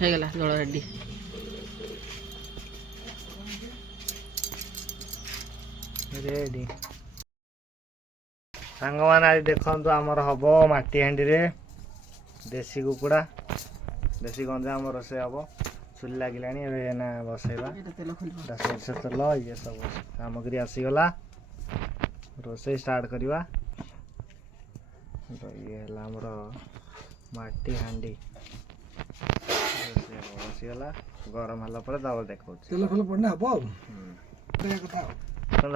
ହେଇଗଲା ଝୋଳ ready. Ready ସାଙ୍ଗମାନେ ଆଜି ଦେଖନ୍ତୁ ଆମର ହବ ମାଟି ହାଣ୍ଡିରେ ଦେଶୀ କୁକୁଡ଼ା ଦେଶୀ ଗଞ୍ଜା ଆମର ରୋଷେଇ ହବ। ଚୁଲି ଲାଗିଲାଣି ଏବେ ନା ବସେଇବା। ସୋରିଷ ତେଲ ଇଏ ସବୁ ସାମଗ୍ରୀ ଆସିଗଲା ରୋଷେଇ ଷ୍ଟାର୍ଟ କରିବା। ଇଏ ହେଲା ଆମର ମାଟି ହାଣ୍ଡି ରୋଷେଇ ବସିଗଲା ଗରମ ହେଲା ପରେ ତାପରେ ଦେଖାଉଛି ତେଲ ଫେଲ ପଡ଼ିଲେ ହବ ଆଉ କଥା।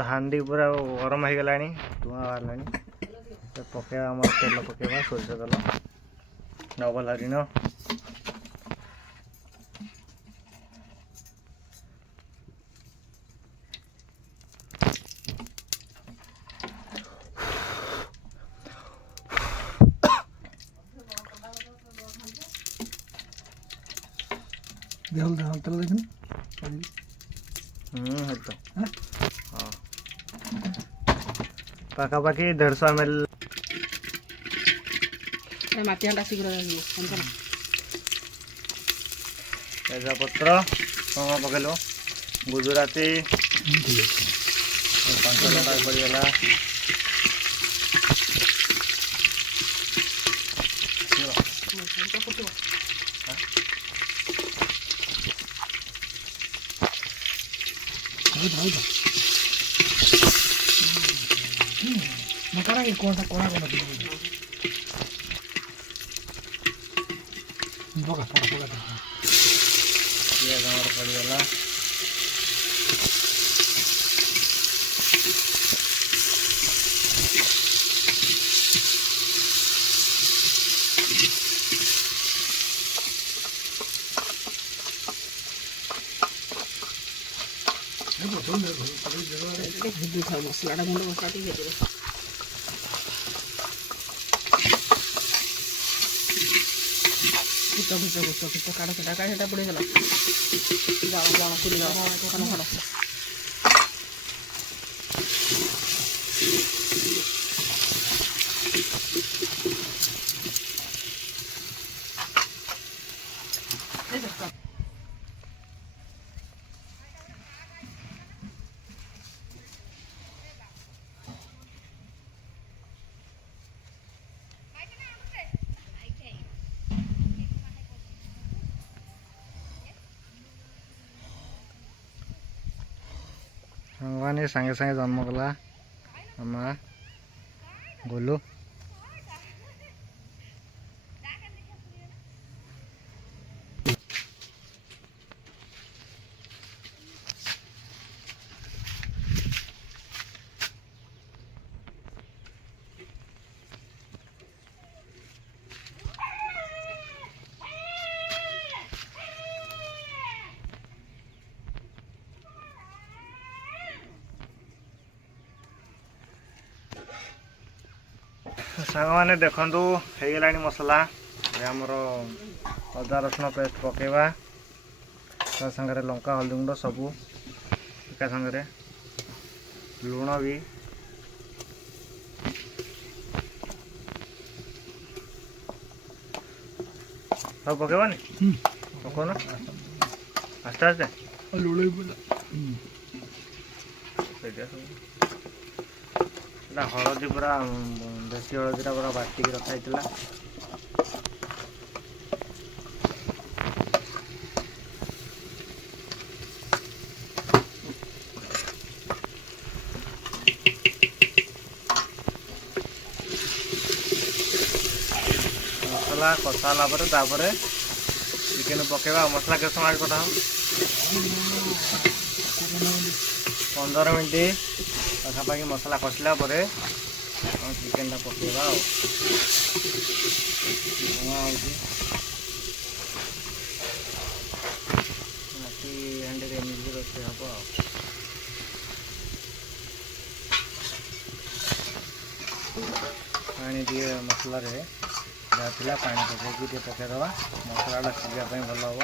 ହାଣ୍ଡି ପୁରା ଗରମ ହେଇଗଲାଣି ଧୂଆଁ ବାହାରିଲାଣି। ପକେଇବା ଆମର ତେଲ ପକେଇବା ସୋରିଷ ତେଲ ଡବଲ ହରିଣ ତେଲ ଦେଖିନି ହଁ ପାଖାପାଖି 150 ml ମାଟି ହାଣ୍ଡା ଶୀଘ୍ର ତେଜପତ୍ର କ'ଣ ପକେଇଲୁ ଗୁଜୁରାତି କଞ୍ଚା ଲଙ୍କା ପଡ଼ିଗଲା। ପିଆଜ ଆମର ପଡ଼ିଗଲା। ମସଲାଟା ଗୁଣ୍ଡ ମସଲା ଟିକେ ହେଇଯିବ। ଫୁଟ କାଢ଼ ସେଟା ପଡ଼ିଗଲା ଜାଳ ଚୁଲି ଖଡ଼ ସାଙ୍ଗମାନେ ସାଙ୍ଗେ ସାଙ୍ଗେ ଜନ୍ମ କଲା ମା ଗୋଲୁ। ସାଙ୍ଗମାନେ ଦେଖନ୍ତୁ ହେଇଗଲାଣି ମସଲା। ଆମର ଅଦା ରସୁଣ ପେଷ୍ଟ ପକେଇବା ତା ସାଙ୍ଗରେ ଲଙ୍କା ହଳଦୀ ଗୁଣ୍ଡ ସବୁ ଏକା ସାଙ୍ଗରେ ଲୁଣ ବି ସବୁ ପକେଇବାନି ପକଉନ ଆସ୍ତେ ଆସ୍ତେ ସେଇଟା ହଳଦୀ ପୁରା ଦେଶୀ ହଳଦୀଟା ପୁରା ବାଟିକି ରଖା ହେଇଥିଲା। ମସଲା କଷା ହେଲା ପରେ ତାପରେ ଚିକେନ ପକେଇବା। ମସଲା କେତେ ସମୟ କଟା ହବ 15 ମିନିଟ୍ ପାଖାପାଖି ମସଲା କଷିଲା ପରେ ଚିକେନଟା ପକେଇବା ଆଉ ଧୂଆଁ ହେଉଛି ମାଟି ହାଣ୍ଡିରେ ଏମିତି ରୋଷେଇ ହେବ ଆଉ। ପାଣି ଟିକେ ମସଲାରେ ଯାହା ଥିଲା ପାଣି ପକେଇକି ଟିକେ ପକେଇଦେବା ମସଲାଟା ସିଝିବା ପାଇଁ ଭଲ ହେବ।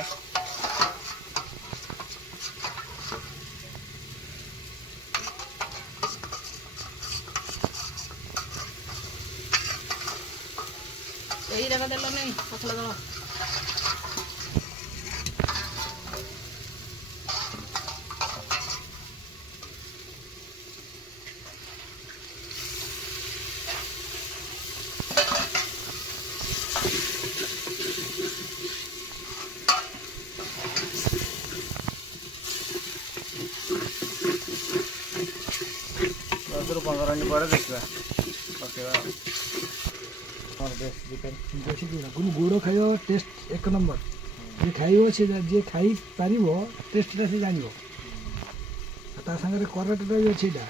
ଏଇ ଜାଗା ଦେଲ ନାଇଁ ମସଲା ଦଳ 15 मिनिट पर देखिए पकेवा और देसी चिकन देसी चिकन गोड़ खाइब टेस्ट एक नंबर जे खाइब से जे खाई पारिब टेस्टटा से जानिब ता संगे कराटेटा भी अच्छी एटा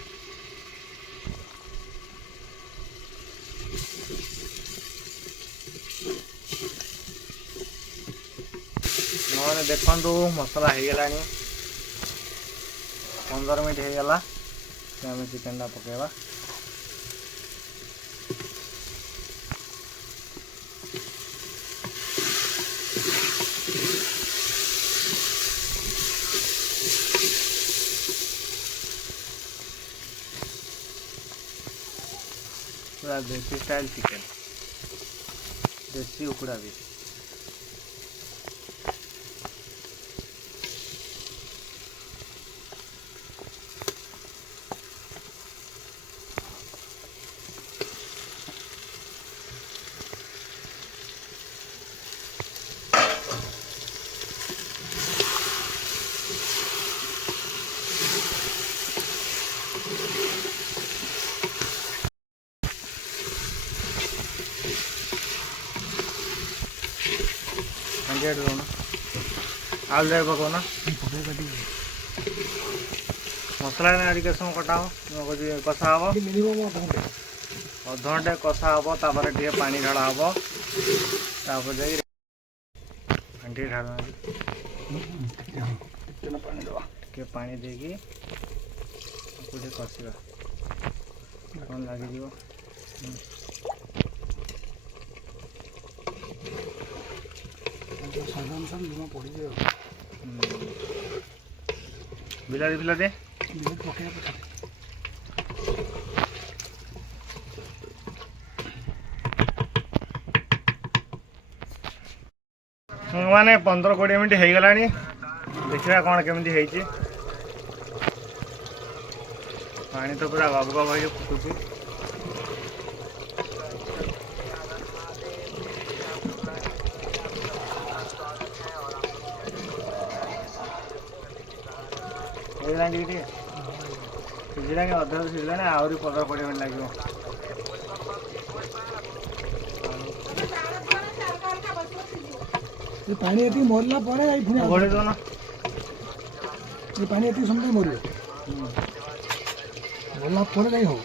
मैंने देखु मसला हो गला 15 मिनट हो गला आम चिकेन टा पकेवा पूरा देसी स्टाइल चिकेन देसी उकड़ा भी आलू जाए पकाना मसला के समय कटा कषा हम मिनिमम अध घंटे कषा हम तापर टे पानी ढाला हम तापर जाए ढाला टे पानी देकी कषा कौन लगे साधारण सब लुण पड़ी बिलाती बिलाती पकड़ मैंने 15-20 मिनट हो गला देखा कौन केमी पानी तो पूरा गब गब हो फुटुची सिझला अधा सिझला आहरी 15-20 मिनट लगे पानी ये मरला घोड़े दो ना ये पानी ये समय मर मरला नहीं हो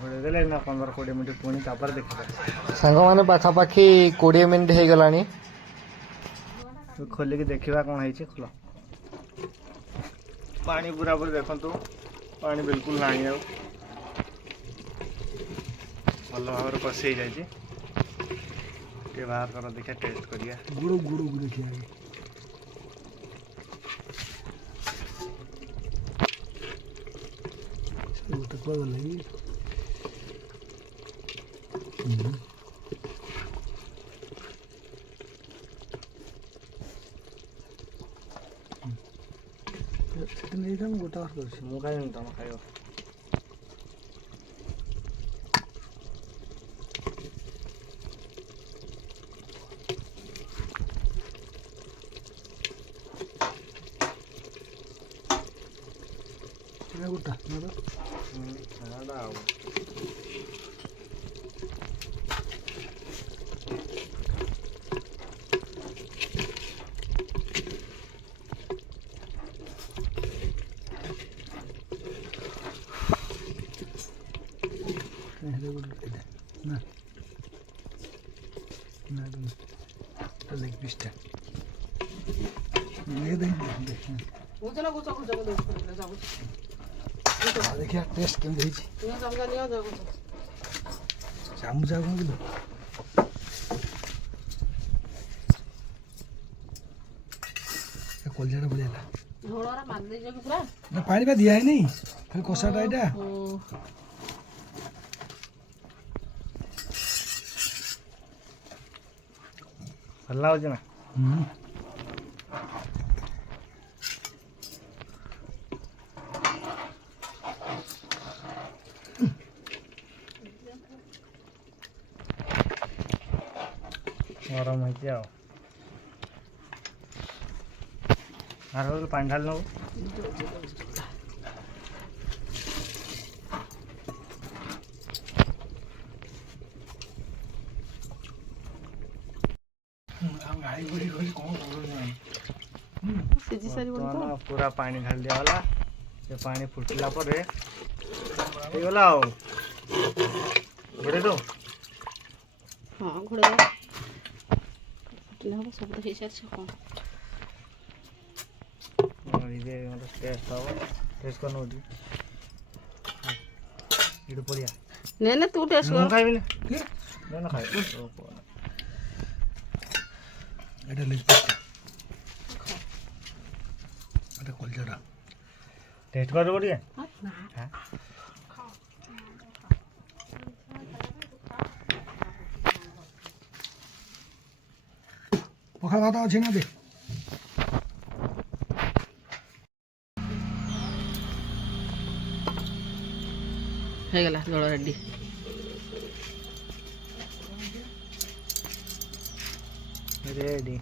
घोड़े देले ना 15-20 मिनट पुणी तापर देखा सांग मैंने पाखापाखि 20 मिनिट हो गला खोलिकी देखा कौन है खोल पानी पूरा पूरी देखु पानी बिल्कुल ना भल भाव कषि जाए बाहर कर देखा टेस्ट करिया गुड़ गुड़ देखिए लगी गोटा मुझे तुम खाइब गोटा लेग पीस देखिए टेस्ट केमी चामच कौन किलो कलजा बढ़िया ना पानी दिया है नहीं खाली कषाटा यहाँ भल लगे ना गरम हो पानी ढाल नब ଖାଇ ବୋଲି କହିଲି କ'ଣ କରୁନି ସିଝି ସାରିବଣି ତ ବର୍ତ୍ତମାନ ପୁରା ପାଣି ଢାଳି ଦିଆଗଲା। ସେ ପାଣି ଫୁଟିଲା ପରେ ହେଇଗଲା ଆଉ ଘୋଡ଼େଇ ଦଉ। ହଁ ଘୋଡ଼େଇ ଦବା ଫୁଟିଲେ ହେବ ସବୁ ତ ହେଇସାରିଛି କ'ଣ ଟେଷ୍ଟ ହବ ଟେଷ୍ଟ କରିନୁ ଏଠି ଏଇଠୁ ପଡ଼ିଆ ନେ ନେ ତୁ ଟେଷ୍ଟ ମୁଁ କର ଖାଇବିନି ନା ଖାଇବି এটা লেগ পিসটা এটা কলজাটা ଟେଷ୍ଟ କରିଦେବ ଟିକେ পখাল ভাত আছে না দে ହେଇଗଲା ଝୋଳ ରେଡ଼ି ରେଡ଼ି